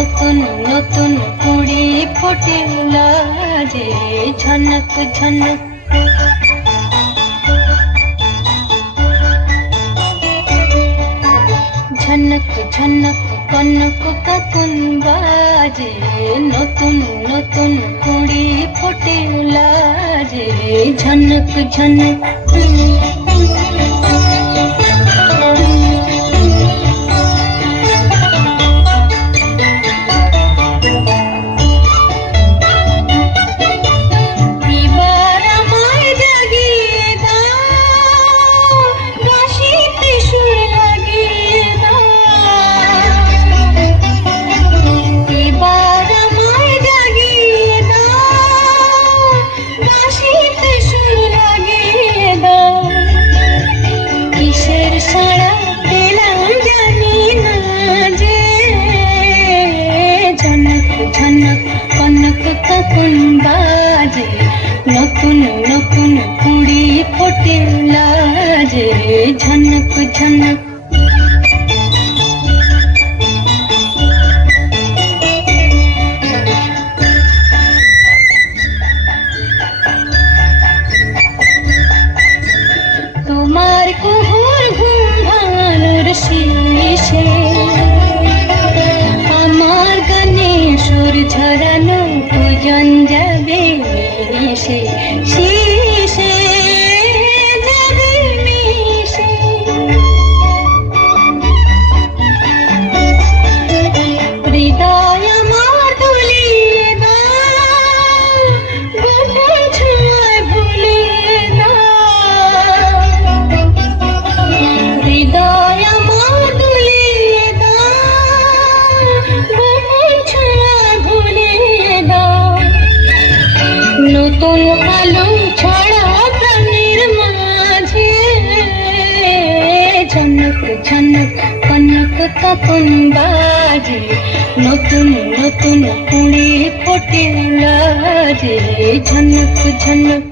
নতুন নতুন কুড়ি ফোটেলা যে ঝনক ঝনক। ঝনক ঝনক কনক কাকুন বাজে নতুন নতুন কুড়ি ফোটেলা যে ঝনক ঝনক। ঝনক কনক কাকুন বাজে নতুন নতুন কুড়ি ফোটেলা যে ঝনক ঝনক। তোমার কুহুর ঘুম ভাঙানোর শেষে আমার গানে সুর ঝরানো পূজন যাবে মিশে, শেষে যাবে মিশে। হৃদয় আমার দুলিয়ে দাও, গোপন ছোঁয়ায় ভুলিয়ে দাও। হৃদয় আমার দুলিয়ে দাও, গোপন ছোঁয়ায় ভুলিয়ে দাও। নতুন আলো ছড়া প্রাণের মাঝে ঝনক ঝনক কনক কাকুন বাজে নতুন নতুন কুড়ি ফোটেলা যে ঝনক ঝনক।